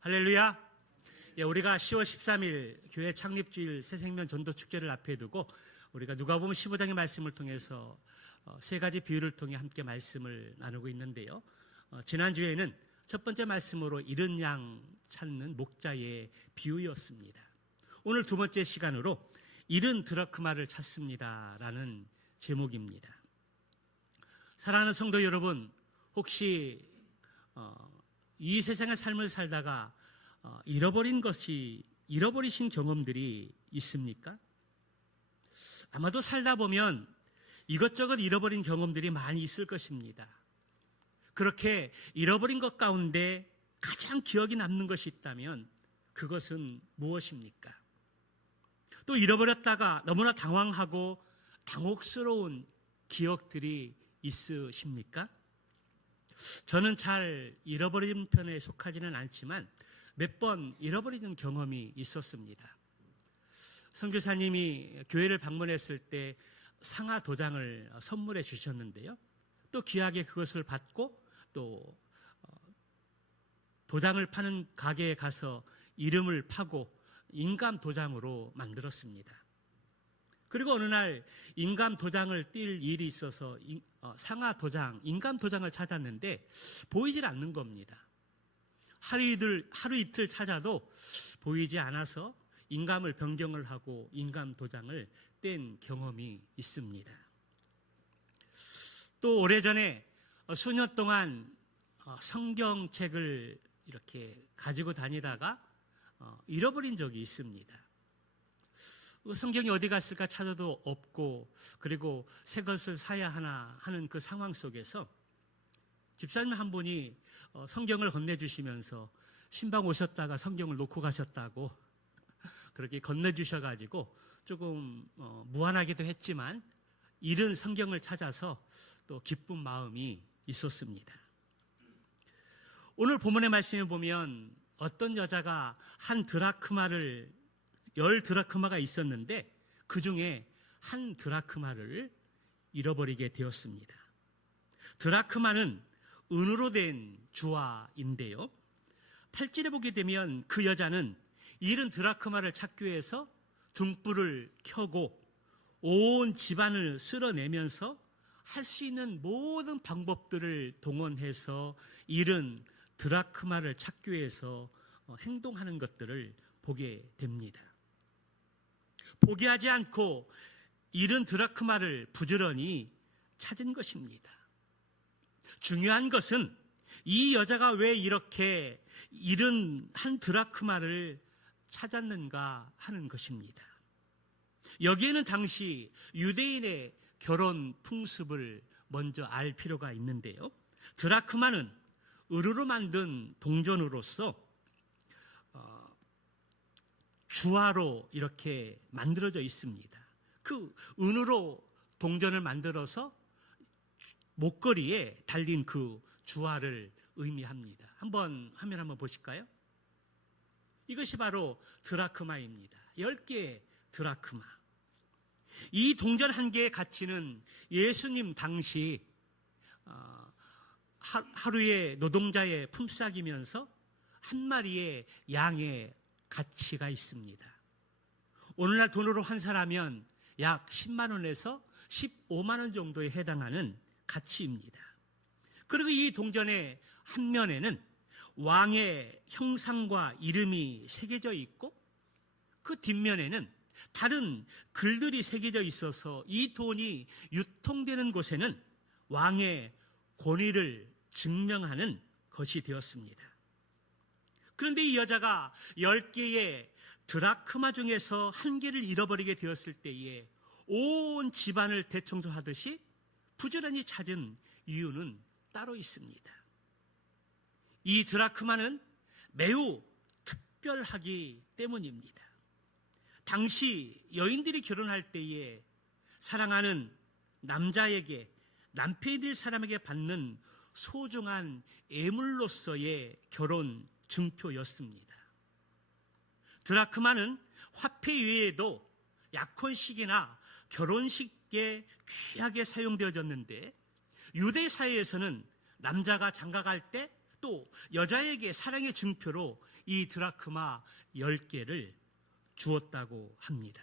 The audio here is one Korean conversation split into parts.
할렐루야. 우리가 10월 13일 교회 창립주일 새생명 전도축제를 앞에 두고 우리가 누가복음 15장의 말씀을 통해서 세 가지 비유를 통해 함께 말씀을 나누고 있는데요. 지난주에는 첫 번째 말씀으로 잃은 양 찾는 목자의 비유였습니다. 오늘 두 번째 시간으로 잃은 드라크마를 찾습니다 라는 제목입니다. 사랑하는 성도 여러분, 혹시 이 세상의 삶을 살다가 잃어버리신 경험들이 있습니까? 아마도 살다 보면 이것저것 잃어버린 경험들이 많이 있을 것입니다. 그렇게 잃어버린 것 가운데 가장 기억이 남는 것이 있다면 그것은 무엇입니까? 또 잃어버렸다가 너무나 당황하고 당혹스러운 기억들이 있으십니까? 저는 잘 잃어버린 편에 속하지는 않지만 몇 번 잃어버리는 경험이 있었습니다. 선교사님이 교회를 방문했을 때 상하 도장을 선물해 주셨는데요. 또 귀하게 그것을 받고 또 도장을 파는 가게에 가서 이름을 파고 인감 도장으로 만들었습니다. 그리고 어느 날 인감 도장을 띌 일이 있어서 상하 도장, 인감 도장을 찾았는데 보이질 않는 겁니다. 하루 이틀 찾아도 보이지 않아서 인감을 변경을 하고 인감 도장을 뗀 경험이 있습니다. 또 오래전에 수년 동안 성경책을 이렇게 가지고 다니다가 잃어버린 적이 있습니다. 성경이 어디 갔을까 찾아도 없고, 그리고 새 것을 사야 하나 하는 그 상황 속에서 집사님 한 분이 성경을 건네주시면서 신방 오셨다가 성경을 놓고 가셨다고 그렇게 건네주셔가지고 조금 무안하기도 했지만 잃은 성경을 찾아서 또 기쁜 마음이 있었습니다. 오늘 본문의 말씀을 보면 어떤 여자가 한 드라크마를 10 드라크마가 있었는데 그 중에 한 드라크마를 잃어버리게 되었습니다. 드라크마는 은으로 된 주화인데요. 8절에 보게 되면 그 여자는 잃은 드라크마를 찾기 위해서 등불을 켜고 온 집안을 쓸어내면서 할 수 있는 모든 방법들을 동원해서 잃은 드라크마를 찾기 위해서 행동하는 것들을 보게 됩니다. 포기하지 않고 잃은 드라크마를 부지런히 찾은 것입니다. 중요한 것은 이 여자가 왜 이렇게 잃은 한 드라크마를 찾았는가 하는 것입니다. 여기에는 당시 유대인의 결혼 풍습을 먼저 알 필요가 있는데요. 드라크마는 은으로 만든 동전으로서 주화로 이렇게 만들어져 있습니다. 그 은으로 동전을 만들어서 목걸이에 달린 그 주화를 의미합니다. 한번 화면 한번 보실까요? 이것이 바로 드라크마입니다. 10개의 드라크마. 이 동전 한 개의 가치는 예수님 당시 하루의 노동자의 품삯이면서 한 마리의 양의 가치가 있습니다. 오늘날 돈으로 환산하면 약 10만 원에서 15만 원 정도에 해당하는 가치입니다. 그리고 이 동전의 한 면에는 왕의 형상과 이름이 새겨져 있고 그 뒷면에는 다른 글들이 새겨져 있어서 이 돈이 유통되는 곳에는 왕의 권위를 증명하는 것이 되었습니다. 그런데 이 여자가 10개의 드라크마 중에서 한 개를 잃어버리게 되었을 때에 온 집안을 대청소하듯이 부지런히 찾은 이유는 따로 있습니다. 이 드라크마는 매우 특별하기 때문입니다. 당시 여인들이 결혼할 때에 사랑하는 남자에게, 남편이 될 사람에게 받는 소중한 예물로서의 결혼 증표였습니다. 드라크마는 화폐 외에도 약혼식이나 결혼식에 귀하게 사용되어졌는데 유대 사회에서는 남자가 장가갈 때 또 여자에게 사랑의 증표로 이 드라크마 10개를 주었다고 합니다.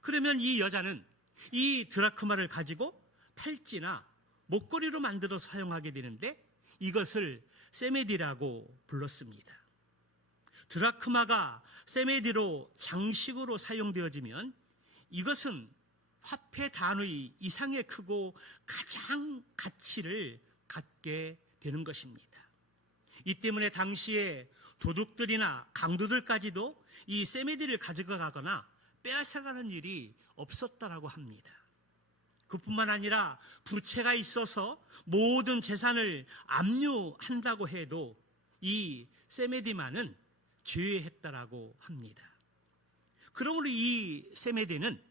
그러면 이 여자는 이 드라크마를 가지고 팔찌나 목걸이로 만들어 사용하게 되는데 이것을 세메디라고 불렀습니다. 드라크마가 세메디로 장식으로 사용되어지면 이것은 화폐 단위 이상의 크고 가장 가치를 갖게 되는 것입니다. 이 때문에 당시에 도둑들이나 강도들까지도 이 세메디를 가져가거나 빼앗아가는 일이 없었다라고 합니다. 그뿐만 아니라 부채가 있어서 모든 재산을 압류한다고 해도 이 세메디만은 제외했다라고 합니다. 그러므로 이 세메디는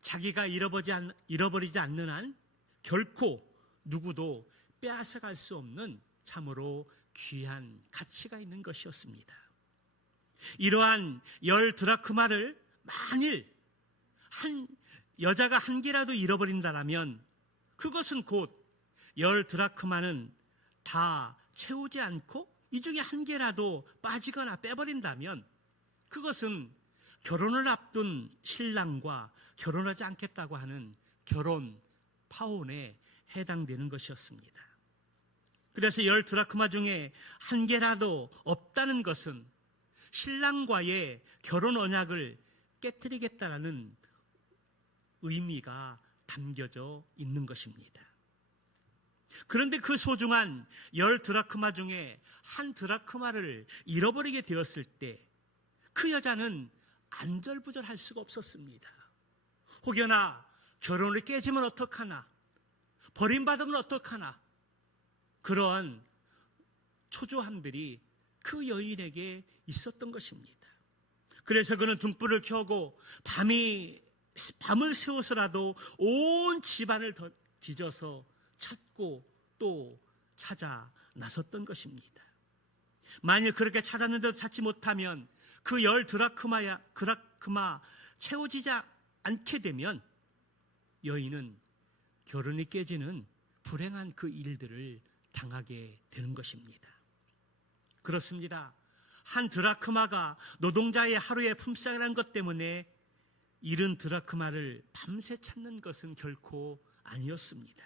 자기가 잃어버리지 않는 한 결코 누구도 빼앗아갈 수 없는 참으로 귀한 가치가 있는 것이었습니다. 이러한 10 드라크마를 만일 한 여자가 한 개라도 잃어버린다라면 그것은 곧 10 드라크마는 다 채우지 않고 이 중에 한 개라도 빠지거나 빼버린다면 그것은 결혼을 앞둔 신랑과 결혼하지 않겠다고 하는 결혼 파혼에 해당되는 것이었습니다. 그래서 10 드라크마 중에 한 개라도 없다는 것은 신랑과의 결혼 언약을 깨뜨리겠다라는 의미가 담겨져 있는 것입니다. 그런데 그 소중한 10 드라크마 중에 한 드라크마를 잃어버리게 되었을 때 그 여자는 안절부절할 수가 없었습니다. 혹여나 결혼을 깨지면 어떡하나, 버림받으면 어떡하나, 그러한 초조함들이 그 여인에게 있었던 것입니다. 그래서 그는 등불을 켜고 밤을 새워서라도 온 집안을 뒤져서 찾고 또 찾아 나섰던 것입니다. 만일 그렇게 찾았는데도 찾지 못하면 그 10 드라크마 채워지지 않게 되면 여인은 결혼이 깨지는 불행한 그 일들을 당하게 되는 것입니다. 그렇습니다. 한 드라크마가 노동자의 하루의 품삯이라는 것 때문에 70 드라크마를 밤새 찾는 것은 결코 아니었습니다.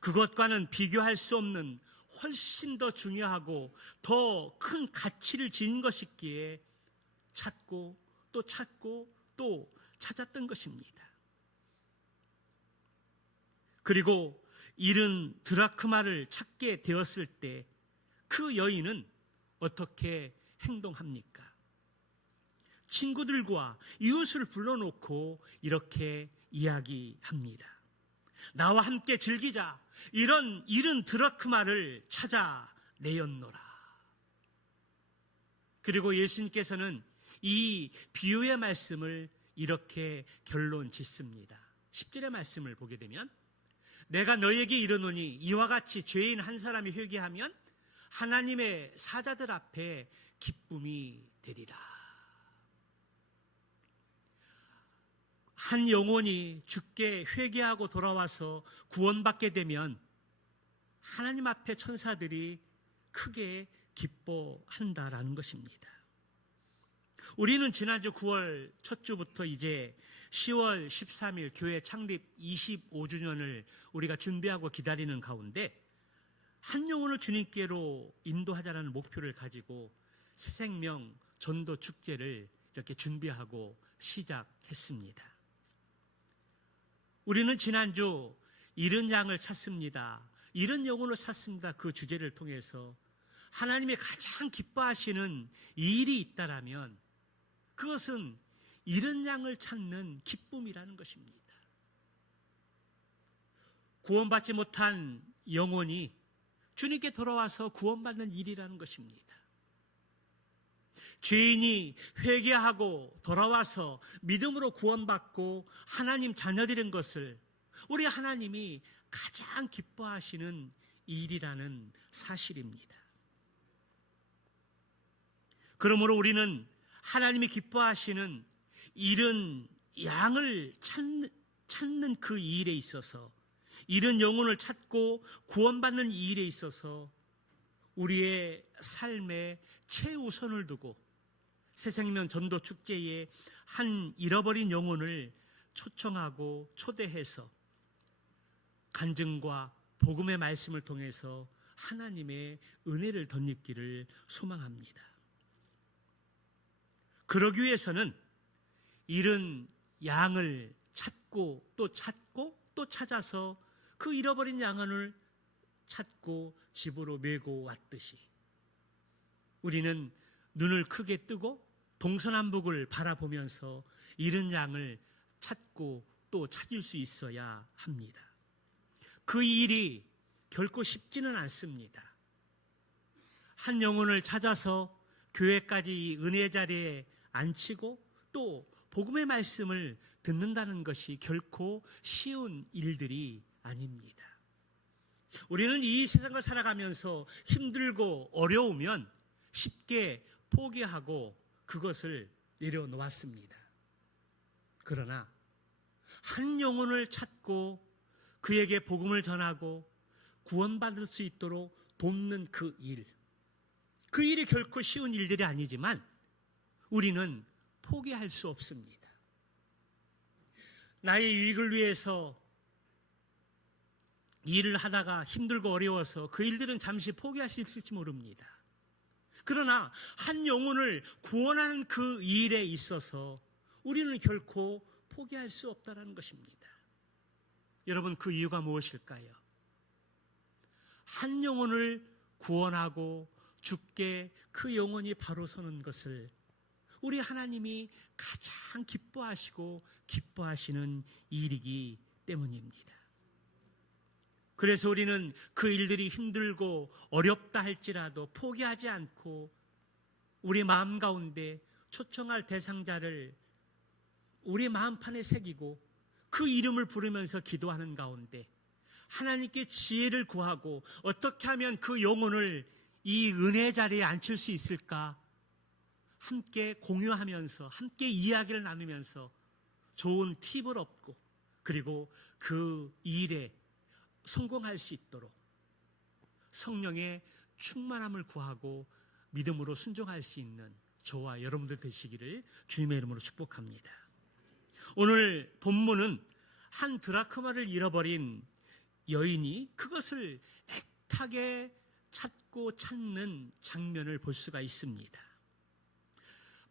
그것과는 비교할 수 없는 훨씬 더 중요하고 더 큰 가치를 지닌 것이기에 찾고 또 찾고 또 찾았던 것입니다. 그리고 70 드라크마를 찾게 되었을 때 그 여인은 어떻게 행동합니까? 친구들과 이웃을 불러놓고 이렇게 이야기합니다. 나와 함께 즐기자. 이런 70 드라크마를 찾아내었노라. 그리고 예수님께서는 이 비유의 말씀을 이렇게 결론 짓습니다. 10절의 말씀을 보게 되면 내가 너에게 이르노니 이와 같이 죄인 한 사람이 회개하면 하나님의 사자들 앞에 기쁨이 되리라. 한 영혼이 주께 회개하고 돌아와서 구원받게 되면 하나님 앞에 천사들이 크게 기뻐한다라는 것입니다. 우리는 지난주 9월 첫 주부터 이제 10월 13일 교회 창립 25주년을 우리가 준비하고 기다리는 가운데 한 영혼을 주님께로 인도하자라는 목표를 가지고 새생명 전도 축제를 이렇게 준비하고 시작했습니다. 우리는 지난주 잃은 양을 찾습니다. 잃은 영혼을 찾습니다. 그 주제를 통해서 하나님이 가장 기뻐하시는 일이 있다라면 그것은 잃은 양을 찾는 기쁨이라는 것입니다. 구원받지 못한 영혼이 주님께 돌아와서 구원받는 일이라는 것입니다. 죄인이 회개하고 돌아와서 믿음으로 구원받고 하나님 자녀되는 것을 우리 하나님이 가장 기뻐하시는 일이라는 사실입니다. 그러므로 우리는 하나님이 기뻐하시는 잃은 양을 찾는 그 일에 있어서 잃은 영혼을 찾고 구원받는 일에 있어서 우리의 삶에 최우선을 두고 새생명 전도 축제에 한 잃어버린 영혼을 초청하고 초대해서 간증과 복음의 말씀을 통해서 하나님의 은혜를 덧입기를 소망합니다. 그러기 위해서는 잃은 양을 찾고 또 찾아서 그 잃어버린 양을 찾고 집으로 메고 왔듯이 우리는 눈을 크게 뜨고 동서남북을 바라보면서 잃은 양을 찾고 또 찾을 수 있어야 합니다. 그 일이 결코 쉽지는 않습니다. 한 영혼을 찾아서 교회까지 은혜 자리에 앉히고 또 복음의 말씀을 듣는다는 것이 결코 쉬운 일들이 아닙니다. 우리는 이 세상을 살아가면서 힘들고 어려우면 쉽게 포기하고 그것을 내려놓았습니다. 그러나 한 영혼을 찾고 그에게 복음을 전하고 구원받을 수 있도록 돕는 그 일이 결코 쉬운 일들이 아니지만 우리는 포기할 수 없습니다. 나의 유익을 위해서 일을 하다가 힘들고 어려워서 그 일들은 잠시 포기할 수 있을지 모릅니다. 그러나 한 영혼을 구원하는 그 일에 있어서 우리는 결코 포기할 수 없다는 것입니다. 여러분, 그 이유가 무엇일까요? 한 영혼을 구원하고 죽게 그 영혼이 바로 서는 것을 우리 하나님이 가장 기뻐하시고 기뻐하시는 일이기 때문입니다. 그래서 우리는 그 일들이 힘들고 어렵다 할지라도 포기하지 않고 우리 마음 가운데 초청할 대상자를 우리 마음판에 새기고 그 이름을 부르면서 기도하는 가운데 하나님께 지혜를 구하고 어떻게 하면 그 영혼을 이 은혜 자리에 앉힐 수 있을까 함께 공유하면서 함께 이야기를 나누면서 좋은 팁을 얻고 그리고 그 일에 성공할 수 있도록 성령의 충만함을 구하고 믿음으로 순종할 수 있는 저와 여러분들 되시기를 주님의 이름으로 축복합니다. 오늘 본문은 한 드라크마를 잃어버린 여인이 그것을 애타게 찾고 찾는 장면을 볼 수가 있습니다.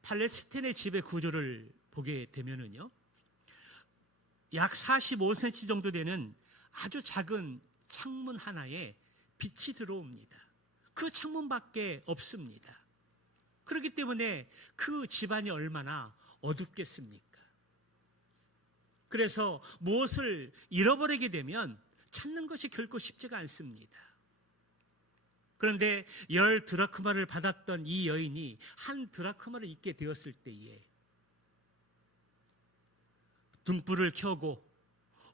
팔레스타인의 집의 구조를 보게 되면은요, 약 45cm 정도 되는 아주 작은 창문 하나에 빛이 들어옵니다. 그 창문밖에 없습니다. 그렇기 때문에 그 집안이 얼마나 어둡겠습니까? 그래서 무엇을 잃어버리게 되면 찾는 것이 결코 쉽지가 않습니다. 그런데 10 드라크마를 받았던 이 여인이 한 드라크마를 잊게 되었을 때에 등불을 켜고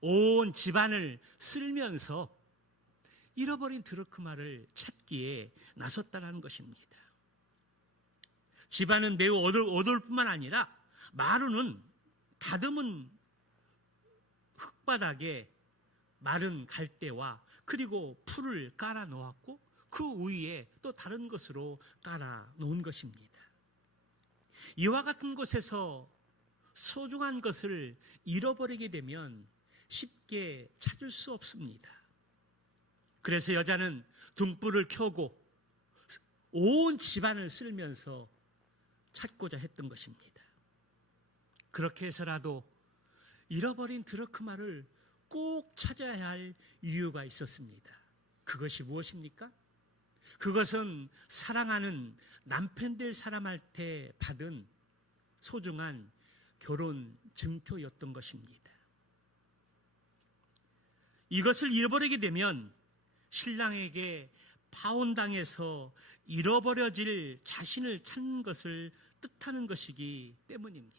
온 집안을 쓸면서 잃어버린 드라크마를 찾기에 나섰다는 것입니다. 집안은 매우 어두울 뿐만 아니라 마루는 다듬은 흙바닥에 마른 갈대와 그리고 풀을 깔아 놓았고 그 위에 또 다른 것으로 깔아 놓은 것입니다. 이와 같은 곳에서 소중한 것을 잃어버리게 되면 쉽게 찾을 수 없습니다. 그래서 여자는 등불을 켜고 온 집안을 쓸면서 찾고자 했던 것입니다. 그렇게 해서라도 잃어버린 드라크마를 꼭 찾아야 할 이유가 있었습니다. 그것이 무엇입니까? 그것은 사랑하는 남편 될 사람한테 받은 소중한 결혼 증표였던 것입니다. 이것을 잃어버리게 되면 신랑에게 파혼당해서 잃어버려질 자신을 찾는 것을 뜻하는 것이기 때문입니다.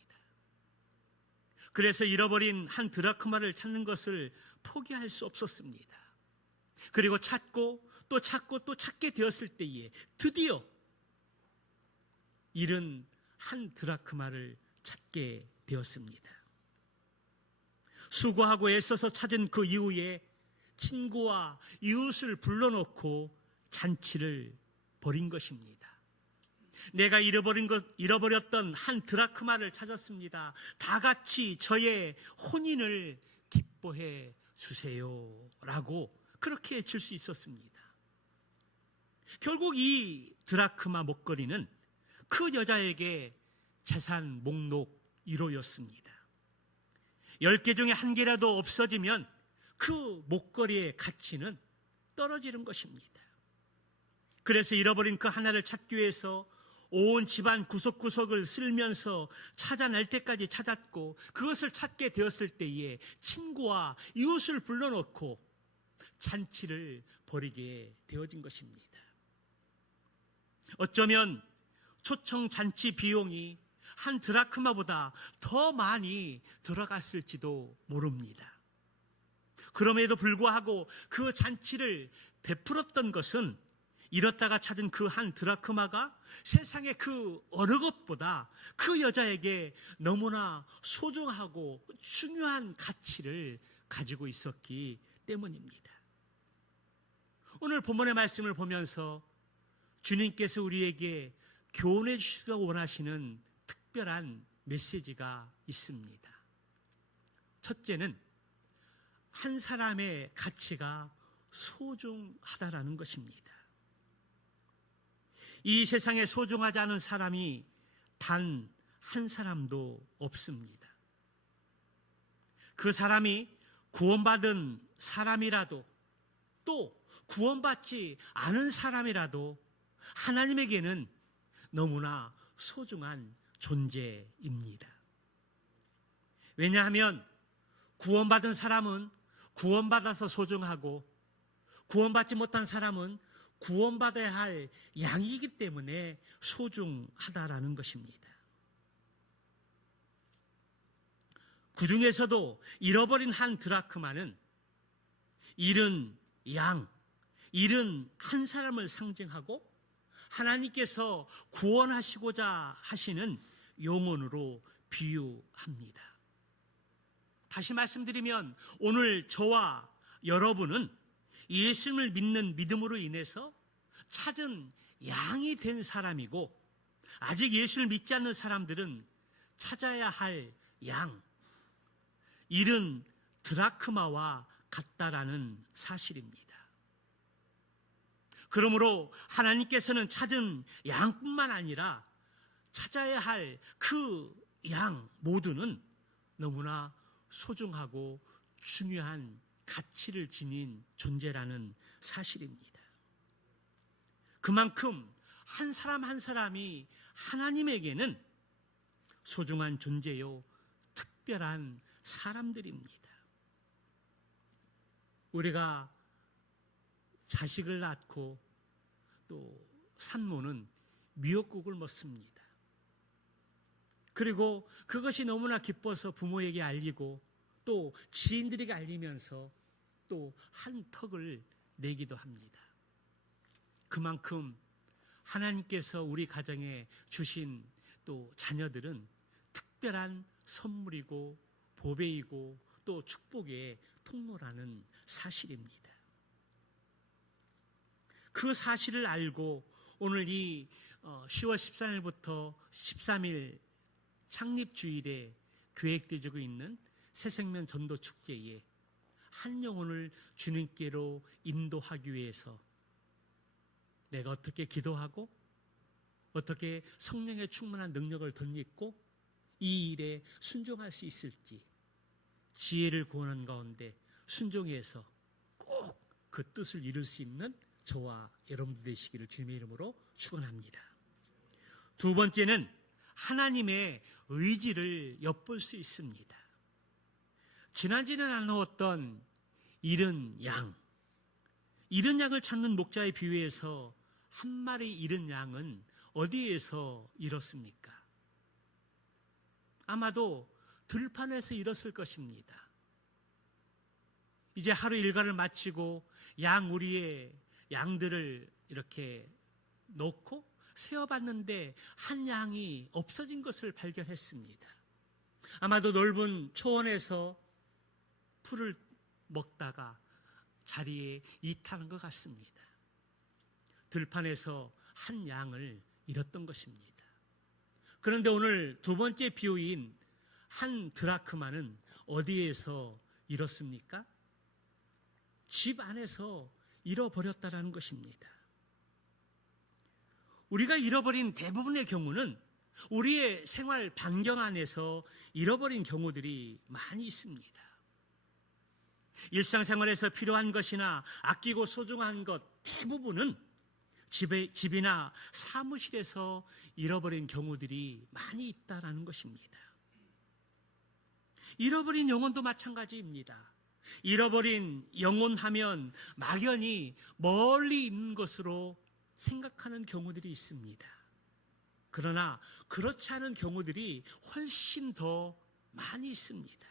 그래서 잃어버린 한 드라크마를 찾는 것을 포기할 수 없었습니다. 그리고 찾고 또 찾게 되었을 때에 드디어 잃은 한 드라크마를 찾게 되었습니다. 수고하고 애써서 찾은 그 이후에 친구와 이웃을 불러놓고 잔치를 버린 것입니다. 내가 잃어버렸던 한 드라크마를 찾았습니다. 다 같이 저의 혼인을 기뻐해 주세요. 라고 그렇게 외칠 수 있었습니다. 결국 이 드라크마 목걸이는 그 여자에게 재산 목록 1호였습니다. 10개 중에 한 개라도 없어지면 그 목걸이의 가치는 떨어지는 것입니다. 그래서 잃어버린 그 하나를 찾기 위해서 온 집안 구석구석을 쓸면서 찾아낼 때까지 찾았고, 그것을 찾게 되었을 때에 친구와 이웃을 불러놓고 잔치를 벌이게 되어진 것입니다. 어쩌면 초청 잔치 비용이 한 드라크마보다 더 많이 들어갔을지도 모릅니다. 그럼에도 불구하고 그 잔치를 베풀었던 것은 잃었다가 찾은 그 한 드라크마가 세상의 그 어느 것보다 그 여자에게 너무나 소중하고 중요한 가치를 가지고 있었기 때문입니다. 오늘 본문의 말씀을 보면서 주님께서 우리에게 교훈해 주시기를 원하시는 특별한 메시지가 있습니다. 첫째는 한 사람의 가치가 소중하다라는 것입니다. 이 세상에 소중하지 않은 사람이 단 한 사람도 없습니다. 그 사람이 구원받은 사람이라도 또 구원받지 않은 사람이라도 하나님에게는 너무나 소중한 존재입니다. 왜냐하면 구원받은 사람은 구원받아서 소중하고, 구원받지 못한 사람은 구원받아야 할 양이기 때문에 소중하다라는 것입니다. 그 중에서도 잃어버린 한 드라크마는 잃은 양, 잃은 한 사람을 상징하고 하나님께서 구원하시고자 하시는 영혼으로 비유합니다. 다시 말씀드리면 오늘 저와 여러분은 예수님을 믿는 믿음으로 인해서 찾은 양이 된 사람이고, 아직 예수를 믿지 않는 사람들은 찾아야 할 양, 잃은 드라크마와 같다라는 사실입니다. 그러므로 하나님께서는 찾은 양뿐만 아니라 찾아야 할 그 양 모두는 너무나 소중하고 중요한 가치를 지닌 존재라는 사실입니다. 그만큼 한 사람 한 사람이 하나님에게는 소중한 존재요, 특별한 사람들입니다. 우리가 자식을 낳고 또 산모는 미역국을 먹습니다. 그리고 그것이 너무나 기뻐서 부모에게 알리고 또 지인들에게 알리면서 또 한턱을 내기도 합니다. 그만큼 하나님께서 우리 가정에 주신 또 자녀들은 특별한 선물이고 보배이고 또 축복의 통로라는 사실입니다. 그 사실을 알고 오늘 이 10월 13일부터 13일 창립주일에 계획되어지고 있는 새생명 전도 축제에 한 영혼을 주님께로 인도하기 위해서 내가 어떻게 기도하고 어떻게 성령의 충만한 능력을 덧입고 이 일에 순종할 수 있을지 지혜를 구하는 가운데 순종해서 꼭 그 뜻을 이룰 수 있는 저와 여러분들 되시기를 주님의 이름으로 축원합니다. 두 번째는 하나님의 의지를 엿볼 수 있습니다. 지나지는 않았던 잃은 양, 잃은 양을 찾는 목자의 비유에서 한 마리 잃은 양은 어디에서 잃었습니까? 아마도 들판에서 잃었을 것입니다. 이제 하루 일과를 마치고 양우리에 양들을 이렇게 놓고 세어봤는데 한 양이 없어진 것을 발견했습니다. 아마도 넓은 초원에서 풀을 먹다가 자리에 이탈한 것 같습니다. 들판에서 한 양을 잃었던 것입니다. 그런데 오늘 두 번째 비유인 한 드라크마는 어디에서 잃었습니까? 집 안에서 잃어버렸다라는 것입니다. 우리가 잃어버린 대부분의 경우는 우리의 생활 반경 안에서 잃어버린 경우들이 많이 있습니다. 일상생활에서 필요한 것이나 아끼고 소중한 것 대부분은 집이나 사무실에서 잃어버린 경우들이 많이 있다라는 것입니다. 잃어버린 영혼도 마찬가지입니다. 잃어버린 영혼 하면 막연히 멀리 있는 것으로 생각하는 경우들이 있습니다. 그러나 그렇지 않은 경우들이 훨씬 더 많이 있습니다.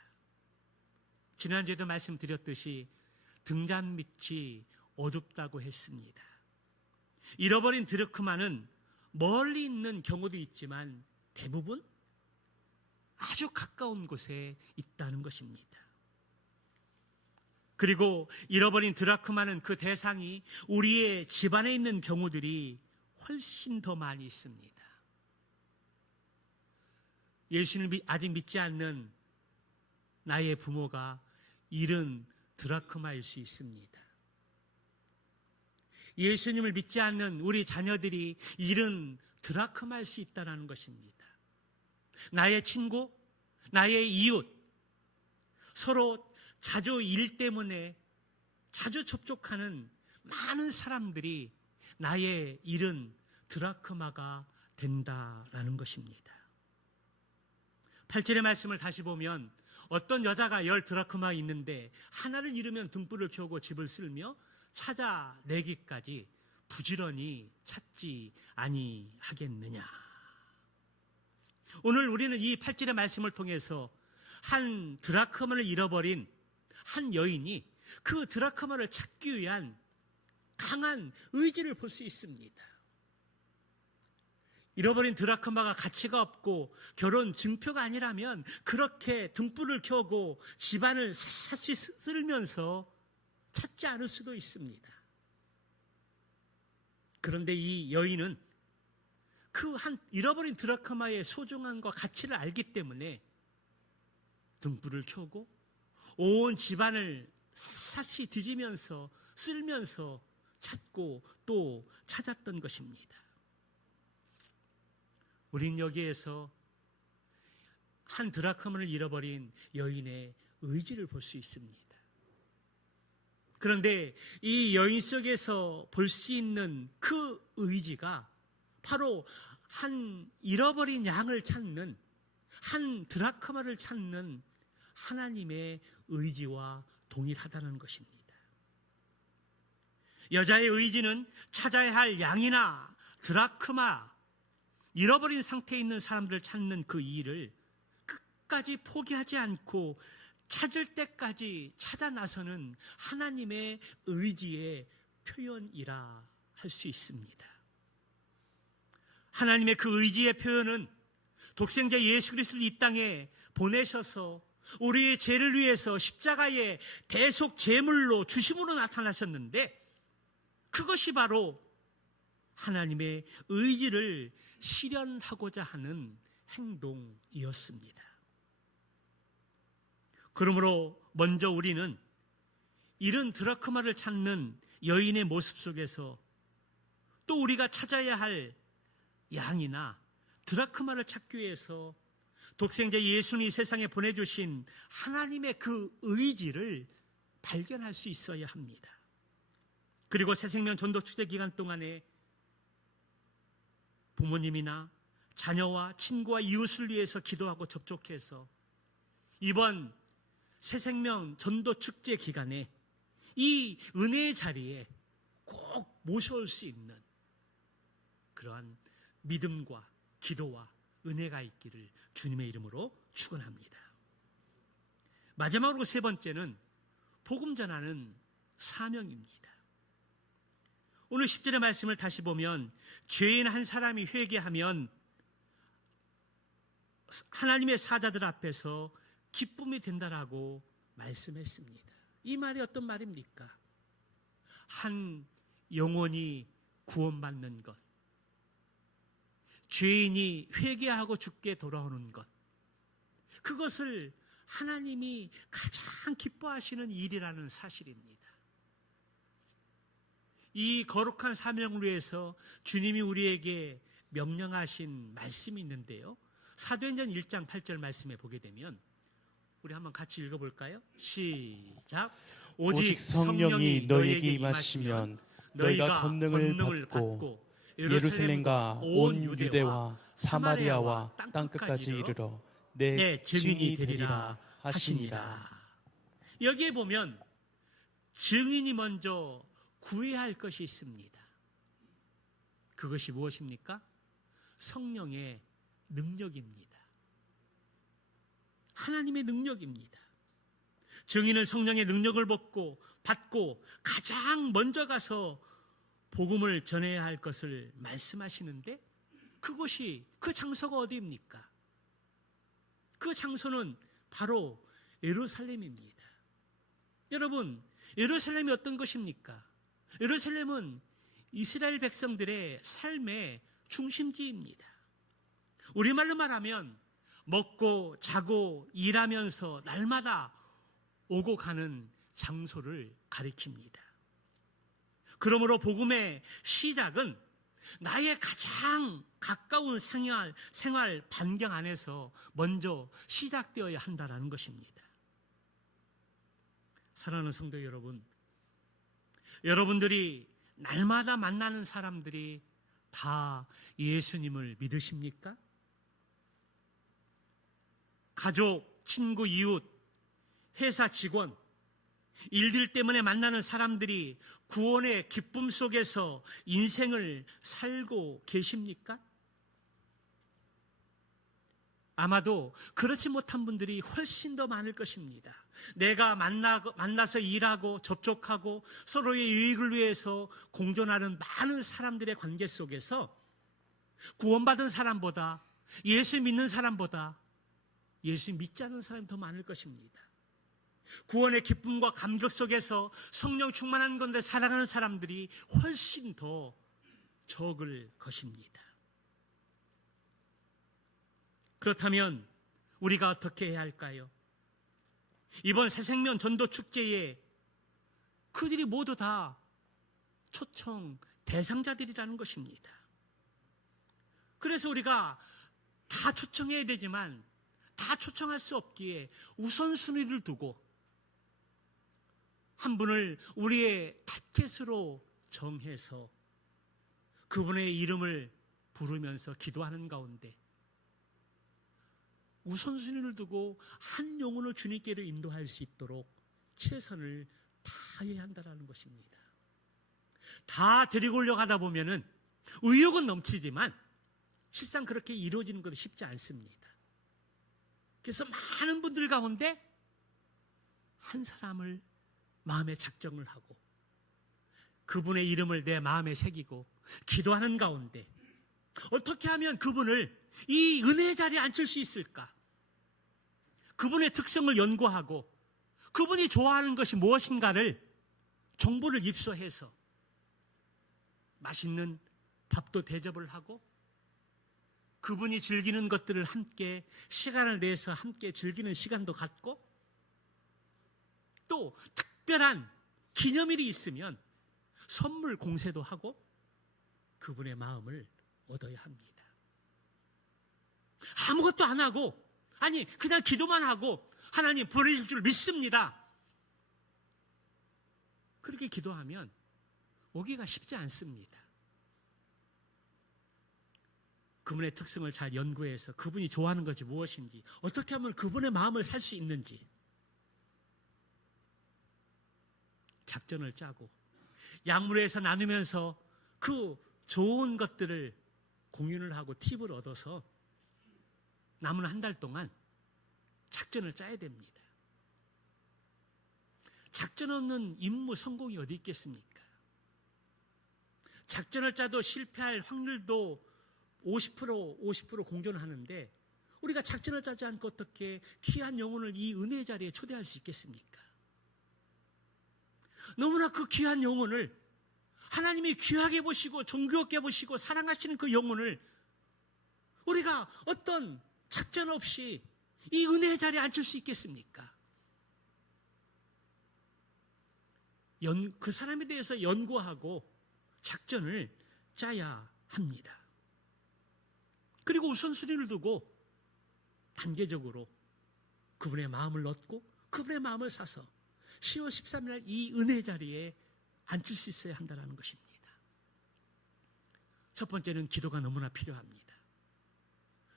지난주에도 말씀드렸듯이 등잔빛이 어둡다고 했습니다. 잃어버린 드라크마는 멀리 있는 경우도 있지만 대부분 아주 가까운 곳에 있다는 것입니다. 그리고 잃어버린 드라크마는 그 대상이 우리의 집안에 있는 경우들이 훨씬 더 많이 있습니다. 예수님을 아직 믿지 않는 나의 부모가 잃은 드라크마일 수 있습니다. 예수님을 믿지 않는 우리 자녀들이 잃은 드라크마일 수 있다는 것입니다. 나의 친구, 나의 이웃, 서로 자주 일 때문에 자주 접촉하는 많은 사람들이 나의 잃은 드라크마가 된다라는 것입니다. 8절의 말씀을 다시 보면 어떤 여자가 10 드라크마가 있는데 하나를 잃으면 등불을 켜고 집을 쓸며 찾아내기까지 부지런히 찾지 아니하겠느냐. 오늘 우리는 이 8절의 말씀을 통해서 한 드라크마를 잃어버린 한 여인이 그 드라크마를 찾기 위한 강한 의지를 볼 수 있습니다. 잃어버린 드라크마가 가치가 없고 결혼 증표가 아니라면 그렇게 등불을 켜고 집안을 샅샅이 쓸면서 찾지 않을 수도 있습니다. 그런데 이 여인은 그 한 잃어버린 드라크마의 소중함과 가치를 알기 때문에 등불을 켜고 온 집안을 샅샅이 뒤지면서 쓸면서 찾고 또 찾았던 것입니다. 우린 여기에서 한 드라크마를 잃어버린 여인의 의지를 볼 수 있습니다. 그런데 이 여인 속에서 볼 수 있는 그 의지가 바로 한 잃어버린 양을 찾는, 한 드라크마를 찾는 하나님의 의지와 동일하다는 것입니다. 여자의 의지는 찾아야 할 양이나 드라크마, 잃어버린 상태에 있는 사람들을 찾는 그 일을 끝까지 포기하지 않고 찾을 때까지 찾아 나서는 하나님의 의지의 표현이라 할 수 있습니다. 하나님의 그 의지의 표현은 독생자 예수 그리스도를 이 땅에 보내셔서 우리의 죄를 위해서 십자가의 대속 제물로 주심으로 나타나셨는데 그것이 바로 하나님의 의지를 실현하고자 하는 행동이었습니다. 그러므로 먼저 우리는 잃은 드라크마를 찾는 여인의 모습 속에서 또 우리가 찾아야 할 양이나 드라크마를 찾기 위해서 독생자 예수님이 세상에 보내주신 하나님의 그 의지를 발견할 수 있어야 합니다. 그리고 새생명 전도 축제 기간 동안에 부모님이나 자녀와 친구와 이웃을 위해서 기도하고 접촉해서 이번 새생명 전도 축제 기간에 이 은혜의 자리에 꼭 모셔올 수 있는 그러한 믿음과 기도와 은혜가 있기를 주님의 이름으로 축원합니다. 마지막으로 세 번째는 복음 전하는 사명입니다. 오늘 10절의 말씀을 다시 보면 죄인 한 사람이 회개하면 하나님의 사자들 앞에서 기쁨이 된다라고 말씀했습니다. 이 말이 어떤 말입니까? 한 영혼이 구원받는 것, 죄인이 회개하고 주께 돌아오는 것, 그것을 하나님이 가장 기뻐하시는 일이라는 사실입니다. 이 거룩한 사명을 위해서 주님이 우리에게 명령하신 말씀이 있는데요, 사도행전 1장 8절 말씀에 보게 되면 우리 한번 같이 읽어볼까요? 시작. 오직 성령이 너희에게 임하시면 너희가 권능을 받고 예루살렘과 온 유대와 사마리아와 땅끝까지 이르러 내 증인이 되리라 하시니라. 여기에 보면 증인이 먼저 구해야 할 것이 있습니다. 그것이 무엇입니까? 성령의 능력입니다. 하나님의 능력입니다. 증인은 성령의 능력을 받고 가장 먼저 가서 복음을 전해야 할 것을 말씀하시는데, 그것이, 그 장소가 어디입니까? 그 장소는 바로 예루살렘입니다. 여러분, 예루살렘이 어떤 것입니까? 예루살렘은 이스라엘 백성들의 삶의 중심지입니다. 우리말로 말하면 먹고 자고 일하면서 날마다 오고 가는 장소를 가리킵니다. 그러므로 복음의 시작은 나의 가장 가까운 생활 반경 안에서 먼저 시작되어야 한다는 것입니다. 사랑하는 성도 여러분, 여러분들이 날마다 만나는 사람들이 다 예수님을 믿으십니까? 가족, 친구, 이웃, 회사 직원, 일들 때문에 만나는 사람들이 구원의 기쁨 속에서 인생을 살고 계십니까? 아마도 그렇지 못한 분들이 훨씬 더 많을 것입니다. 내가 만나서 일하고 접촉하고 서로의 유익을 위해서 공존하는 많은 사람들의 관계 속에서 구원받은 사람보다, 예수 믿는 사람보다 예수 믿지 않는 사람이 더 많을 것입니다. 구원의 기쁨과 감격 속에서 성령 충만한 건데 살아가는 사람들이 훨씬 더 적을 것입니다. 그렇다면 우리가 어떻게 해야 할까요? 이번 새생명 전도 축제에 그들이 모두 다 초청 대상자들이라는 것입니다. 그래서 우리가 다 초청해야 되지만 다 초청할 수 없기에 우선순위를 두고 한 분을 우리의 타켓으로 정해서 그분의 이름을 부르면서 기도하는 가운데 우선순위를 두고 한 영혼을 주님께로 인도할 수 있도록 최선을 다해야 한다는 것입니다. 다 데리고 오려고 보면은 의욕은 넘치지만 실상 그렇게 이루어지는 것은 쉽지 않습니다. 그래서 많은 분들 가운데 한 사람을 마음에 작정을 하고 그분의 이름을 내 마음에 새기고 기도하는 가운데 어떻게 하면 그분을 이 은혜의 자리에 앉힐 수 있을까? 그분의 특성을 연구하고 그분이 좋아하는 것이 무엇인가를 정보를 입수해서 맛있는 밥도 대접을 하고 그분이 즐기는 것들을 함께 시간을 내서 함께 즐기는 시간도 갖고 또 특별한 기념일이 있으면 선물 공세도 하고 그분의 마음을 얻어야 합니다. 아무것도 안 하고 아니 그냥 기도만 하고 하나님 보내실 줄 믿습니다. 그렇게 기도하면 오기가 쉽지 않습니다. 그분의 특성을 잘 연구해서 그분이 좋아하는 것이 무엇인지 어떻게 하면 그분의 마음을 살 수 있는지 작전을 짜고 약물에서 나누면서 그 좋은 것들을 공유를 하고 팁을 얻어서 남은 한 달 동안 작전을 짜야 됩니다. 작전 없는 임무 성공이 어디 있겠습니까? 작전을 짜도 실패할 확률도 50% 공존을 하는데 우리가 작전을 짜지 않고 어떻게 귀한 영혼을 이 은혜의 자리에 초대할 수 있겠습니까? 너무나 그 귀한 영혼을 하나님이 귀하게 보시고 존귀롭게 보시고 사랑하시는 그 영혼을 우리가 어떤 작전 없이 이 은혜의 자리에 앉을 수 있겠습니까? 그 사람에 대해서 연구하고 작전을 짜야 합니다. 그리고 우선순위를 두고 단계적으로 그분의 마음을 얻고 그분의 마음을 사서 10월 13일 날 이 은혜의 자리에 앉을 수 있어야 한다는 것입니다. 첫 번째는 기도가 너무나 필요합니다.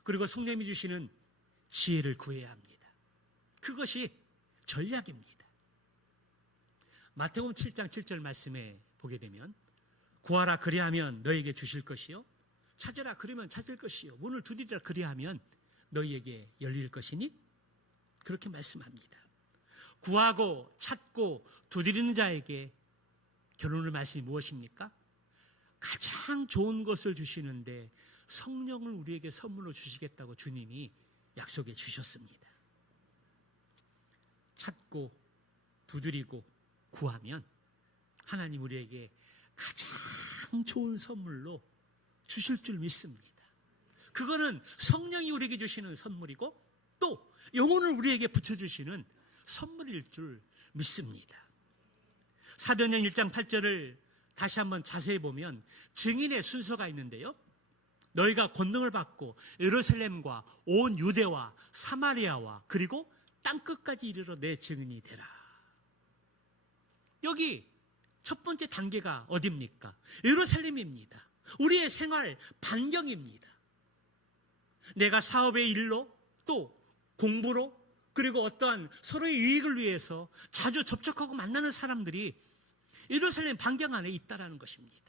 그리고 성령님이 주시는 지혜를 구해야 합니다. 그것이 전략입니다. 마태복음 7장 7절 말씀에 보게 되면 구하라 그리하면 너에게 주실 것이요 찾으라 그러면 찾을 것이요 문을 두드리라 그리하면 너희에게 열릴 것이니 그렇게 말씀합니다. 구하고 찾고 두드리는 자에게 결론의 말씀이 무엇입니까? 가장 좋은 것을 주시는데 성령을 우리에게 선물로 주시겠다고 주님이 약속해 주셨습니다. 찾고 두드리고 구하면 하나님 우리에게 가장 좋은 선물로 주실 줄 믿습니다. 그거는 성령이 우리에게 주시는 선물이고 또 영혼을 우리에게 붙여주시는 선물일 줄 믿습니다. 사도행전 1장 8절을 다시 한번 자세히 보면 증인의 순서가 있는데요. 너희가 권능을 받고 예루살렘과 온 유대와 사마리아와 그리고 땅끝까지 이르러 내 증인이 되라. 여기 첫 번째 단계가 어디입니까? 예루살렘입니다. 우리의 생활 반경입니다. 내가 사업의 일로 또 공부로 그리고 어떠한 서로의 유익을 위해서 자주 접촉하고 만나는 사람들이 예루살렘 반경 안에 있다라는 것입니다.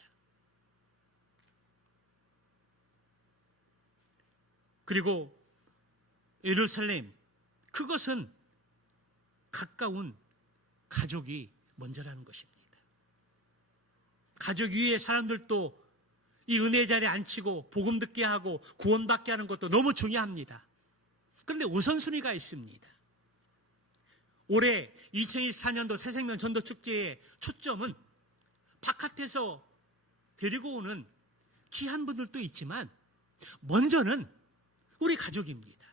그리고 예루살렘, 그것은 가까운 가족이 먼저라는 것입니다. 가족 위에 사람들도 이 은혜의 자리에 앉히고 복음 듣게 하고 구원받게 하는 것도 너무 중요합니다. 그런데 우선순위가 있습니다. 올해 2024년도 새생명 전도축제의 초점은 바깥에서 데리고 오는 귀한 분들도 있지만 먼저는 우리 가족입니다.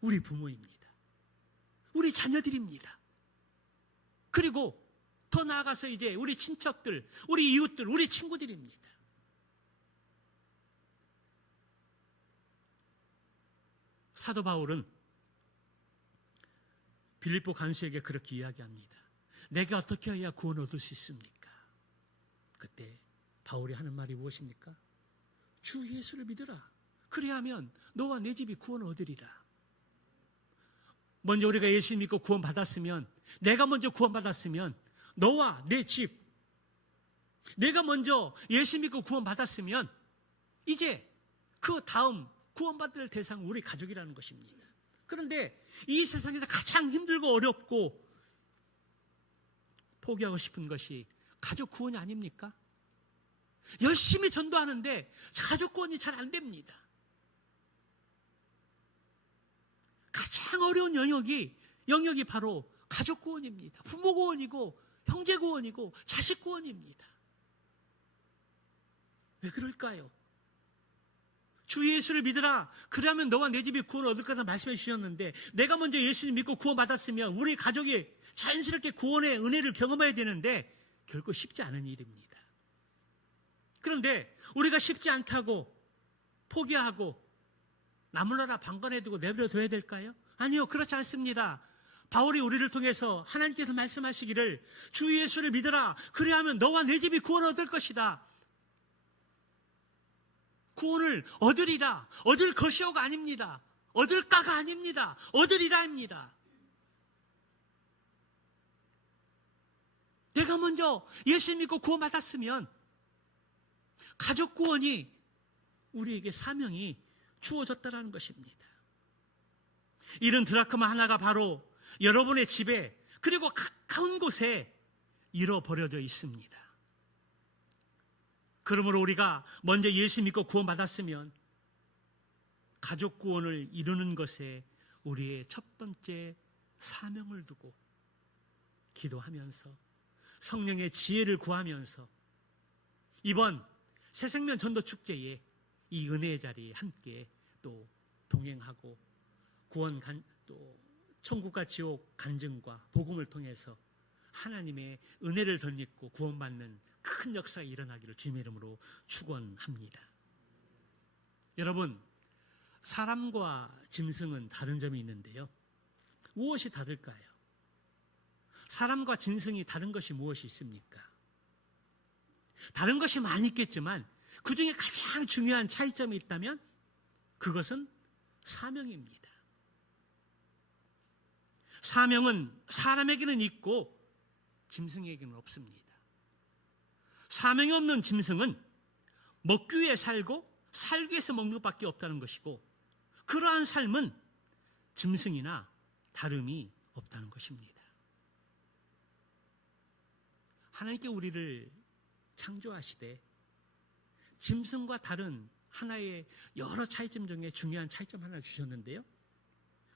우리 부모입니다. 우리 자녀들입니다. 그리고 더 나아가서 이제 우리 친척들, 우리 이웃들, 우리 친구들입니다. 사도 바울은 빌립보 간수에게 그렇게 이야기합니다. 내가 어떻게 해야 구원 얻을 수 있습니까? 그때 바울이 하는 말이 무엇입니까? 주 예수를 믿으라. 그리하면 너와 내 집이 구원을 얻으리라. 먼저 우리가 예수 믿고 구원 받았으면, 내가 먼저 구원 받았으면 너와 내 집, 내가 먼저 예수 믿고 구원 받았으면 이제 그 다음 구원받을 대상은 우리 가족이라는 것입니다. 그런데 이 세상에서 가장 힘들고 어렵고 포기하고 싶은 것이 가족 구원이 아닙니까? 열심히 전도하는데 가족 구원이 잘 안 됩니다. 가장 어려운 영역이 바로 가족 구원입니다. 부모 구원이고 형제 구원이고 자식 구원입니다. 왜 그럴까요? 주 예수를 믿으라. 그러면 너와 내 집이 구원을 얻을 거다 말씀해 주셨는데 내가 먼저 예수를 믿고 구원받았으면 우리 가족이 자연스럽게 구원의 은혜를 경험해야 되는데 결코 쉽지 않은 일입니다. 그런데 우리가 쉽지 않다고 포기하고 나몰라라 방관해두고 내버려둬야 될까요? 아니요, 그렇지 않습니다. 바울이 우리를 통해서 하나님께서 말씀하시기를 주 예수를 믿으라. 그래야하면 너와 내 집이 구원을 얻을 것이다. 구원을 얻으리라. 얻을 것이오가 아닙니다. 얻을까가 아닙니다. 얻으리라입니다. 내가 먼저 예수 믿고 구원받았으면 가족 구원이 우리에게 사명이 주어졌다는 것입니다. 이런 드라크마 하나가 바로 여러분의 집에 그리고 가까운 곳에 잃어버려져 있습니다. 그러므로 우리가 먼저 예수 믿고 구원받았으면 가족 구원을 이루는 것에 우리의 첫 번째 사명을 두고 기도하면서 성령의 지혜를 구하면서 이번 새생명 전도축제에 이 은혜의 자리에 함께 또 동행하고 또 천국과 지옥 간증과 복음을 통해서 하나님의 은혜를 덧입고 구원받는 큰 역사가 일어나기를 주님의 이름으로 축원합니다. 여러분, 사람과 짐승은 다른 점이 있는데요. 무엇이 다를까요? 사람과 짐승이 다른 것이 무엇이 있습니까? 다른 것이 많이 있겠지만 그 중에 가장 중요한 차이점이 있다면 그것은 사명입니다. 사명은 사람에게는 있고 짐승에게는 없습니다. 사명이 없는 짐승은 먹기 위해 살고 살기 위해서 먹는 것밖에 없다는 것이고, 그러한 삶은 짐승이나 다름이 없다는 것입니다. 하나님께 우리를 창조하시되 짐승과 다른 하나의 여러 차이점 중에 중요한 차이점 하나를 주셨는데요.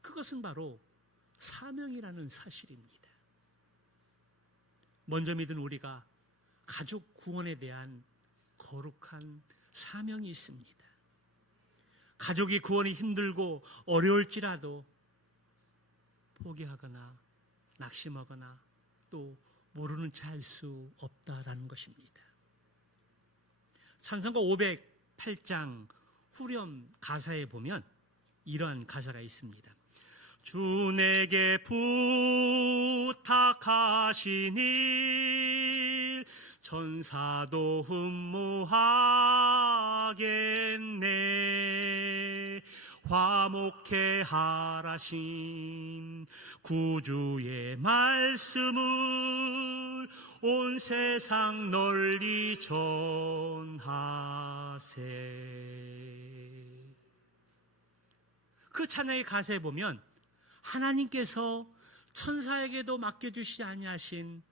그것은 바로 사명이라는 사실입니다. 먼저 믿은 우리가 가족 구원에 대한 거룩한 사명이 있습니다. 가족이 구원이 힘들고 어려울지라도 포기하거나 낙심하거나 또 모르는 체 할 수 없다라는 것입니다. 찬송가 508장 후렴 가사에 보면 이러한 가사가 있습니다. 주 내게 부탁하신 일 천사도 흠모하겠네. 화목해 하라신 구주의 말씀을 온 세상 널리 전하세. 그 찬양의 가사에 보면 하나님께서 천사에게도 맡겨주시지 아니하신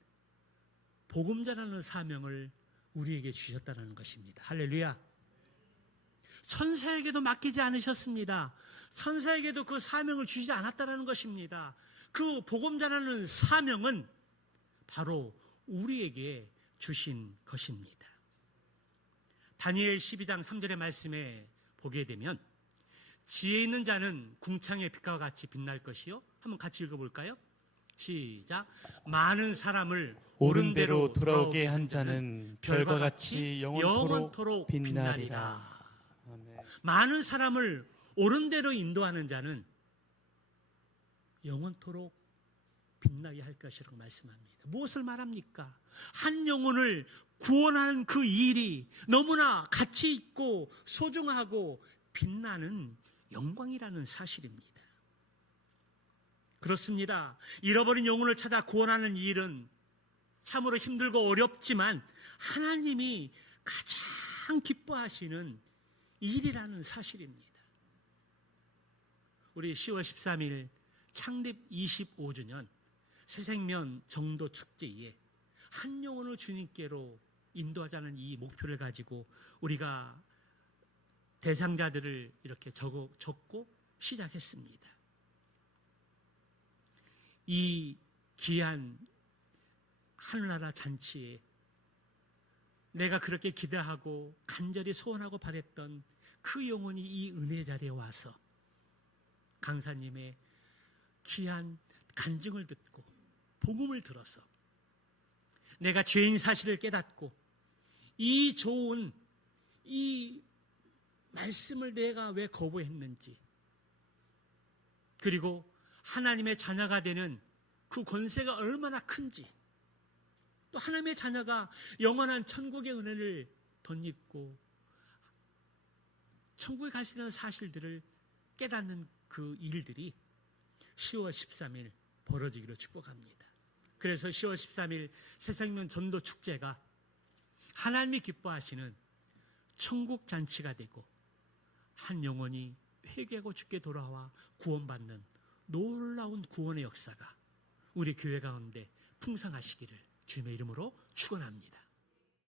복음 전하는 사명을 우리에게 주셨다는 것입니다. 할렐루야. 천사에게도 맡기지 않으셨습니다. 천사에게도 그 사명을 주시지 않았다는 것입니다. 그 복음 전하는 사명은 바로 우리에게 주신 것입니다. 다니엘 12장 3절의 말씀에 보게 되면 지혜 있는 자는 궁창의 빛과 같이 빛날 것이요. 한번 같이 읽어볼까요? 시작. 많은 사람을 옳은 대로 돌아오게 한 자는 별과 같이 영원토록 빛나리라. 아멘. 많은 사람을 옳은 대로 인도하는 자는 영원토록 빛나게 할 것이라고 말씀합니다. 무엇을 말합니까? 한 영혼을 구원하는 그 일이 너무나 가치 있고 소중하고 빛나는 영광이라는 사실입니다. 그렇습니다. 잃어버린 영혼을 찾아 구원하는 일은 참으로 힘들고 어렵지만 하나님이 가장 기뻐하시는 일이라는 사실입니다. 우리 10월 13일 창립 25주년 새생명 전도 축제에 한 영혼을 주님께로 인도하자는 이 목표를 가지고 우리가 대상자들을 이렇게 적고 시작했습니다. 이 귀한 하늘나라 잔치에 내가 그렇게 기대하고 간절히 소원하고 바랬던 그 영혼이 이 은혜 자리에 와서 강사님의 귀한 간증을 듣고 복음을 들어서 내가 죄인 사실을 깨닫고 이 좋은 이 말씀을 내가 왜 거부했는지, 그리고 하나님의 자녀가 되는 그 권세가 얼마나 큰지, 또 하나님의 자녀가 영원한 천국의 은혜를 덧입고 천국에 갈 수 있는 사실들을 깨닫는 그 일들이 10월 13일 벌어지기를 축복합니다. 그래서 10월 13일 새생명 전도 축제가 하나님이 기뻐하시는 천국 잔치가 되고 한 영혼이 회개하고 주께 돌아와 구원받는 놀라운 구원의 역사가 우리 교회 가운데 풍성하시기를 주님의 이름으로 축원합니다.